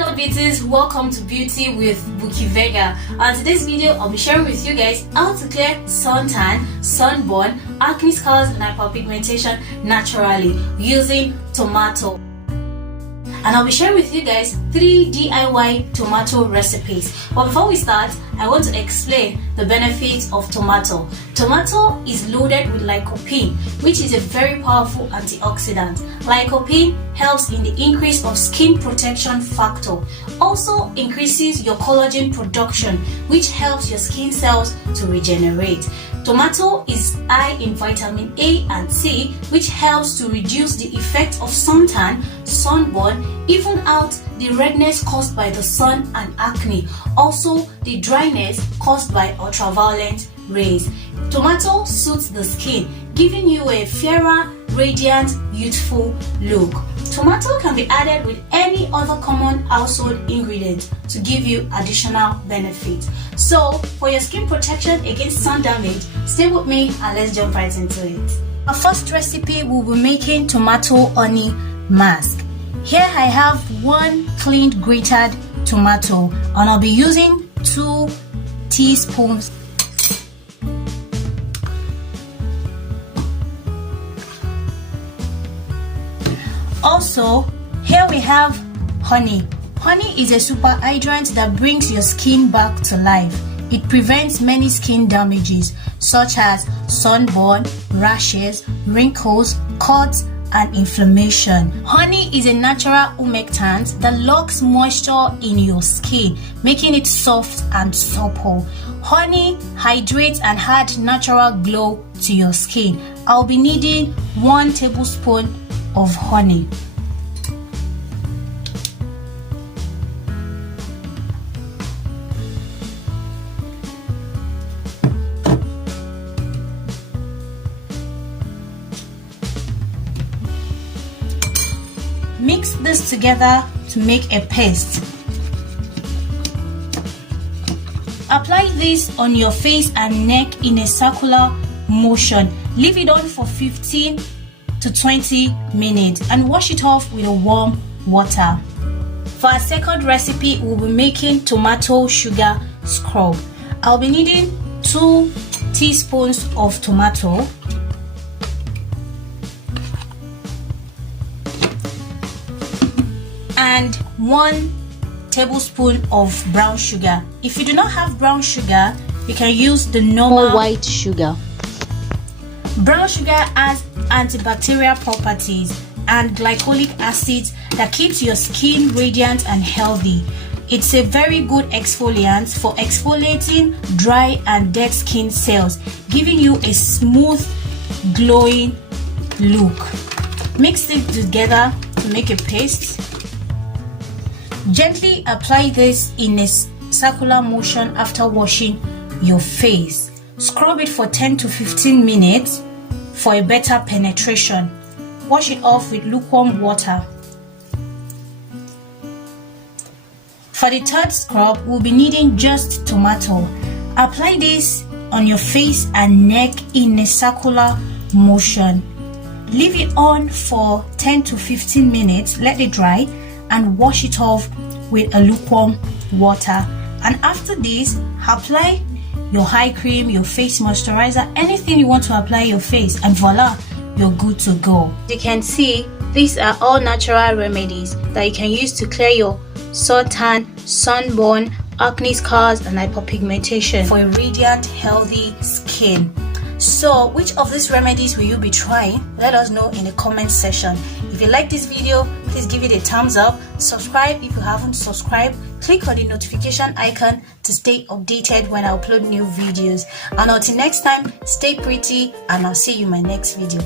Hello beauties, welcome to Beauty with Buki Vega. On today's video, I'll be sharing with you guys how to clear suntan, sunburn, acne scars and hyperpigmentation naturally using tomato. And I'll be sharing with you guys 3 DIY tomato recipes. But before we start, I want to explain the benefits of tomato. Tomato is loaded with lycopene, which is a very powerful antioxidant. Lycopene helps in the increase of skin protection factor. Also increases your collagen production, which helps your skin cells to regenerate. Tomato is high in vitamin A and C, which helps to reduce the effect of suntan, sunburn, even out the redness caused by the sun and acne, also the dryness caused by ultraviolet rays. Tomato suits the skin, giving you a fairer, radiant, youthful look. Tomato can be added with any other common household ingredient to give you additional benefits. So, for your skin protection against sun damage, stay with me and let's jump right into it. Our first recipe, we'll be making tomato honey mask. Here I have 1 cleaned grated tomato and I'll be using 2 teaspoons. Also, here we have honey. Honey is a super hydrant that brings your skin back to life. It prevents many skin damages such as sunburn, rashes, wrinkles, cuts, and inflammation. Honey is a natural humectant that locks moisture in your skin, making it soft and supple. Honey hydrates and adds natural glow to your skin. I'll be needing 1 tablespoon of honey. Mix this together to make a paste. Apply this on your face and neck in a circular motion. Leave it on for 15 to 20 minutes and wash it off with a warm water. For our second recipe, we'll be making tomato sugar scrub. I'll be needing 2 teaspoons of tomato, and 1 tablespoon of brown sugar. If you do not have brown sugar, you can use the normal white sugar. Brown sugar has antibacterial properties and glycolic acids that keeps your skin radiant and healthy. It's a very good exfoliant for exfoliating dry and dead skin cells, giving you a smooth, glowing look. Mix it together to make a paste. Gently apply this in a circular motion after washing your face. Scrub it for 10 to 15 minutes for a better penetration. Wash it off with lukewarm water. For the third scrub, we'll be needing just tomato. Apply this on your face and neck in a circular motion. Leave it on for 10 to 15 minutes, let it dry, and wash it off with a lukewarm water. And after this, apply your eye cream, your face moisturizer, anything you want to apply your face, and voila, you're good to go. You can see these are all natural remedies that you can use to clear your suntan, sunburn, acne scars and hyperpigmentation for a radiant, healthy skin. So which of these remedies will you be trying? Let us know in the comment section. If you like this video, please give it a thumbs up, subscribe if you haven't subscribed, click on the notification icon to stay updated when I upload new videos. And until next time, stay pretty and I'll see you in my next video.